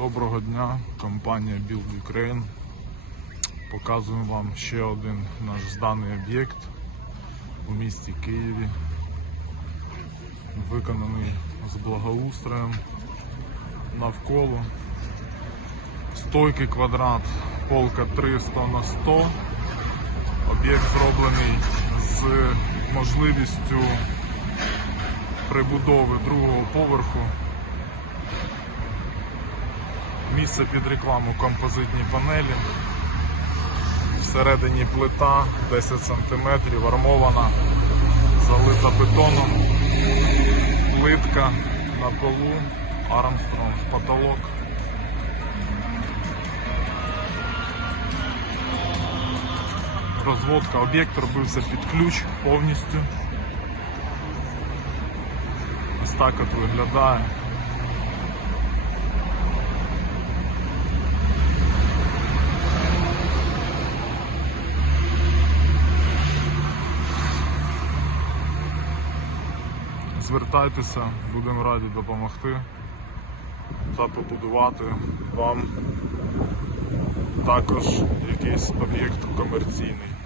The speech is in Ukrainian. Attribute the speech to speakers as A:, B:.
A: Доброго дня, компанія Build Ukraine. Показуємо вам ще один наш зданий об'єкт у місті Києві. Виконаний з благоустроєм навколо. Стойкий квадрат, полка 300 на 100. Об'єкт зроблений з можливістю прибудови другого поверху. Місце під рекламу композитні панелі. Всередині плита 10 см, армована, залита бетоном, плитка на полу, Армстронг, потолок. Розводка, об'єкт робився під ключ повністю. Ось так от виглядає. Звертайтеся, будемо раді допомогти та побудувати вам також якийсь об'єкт комерційний.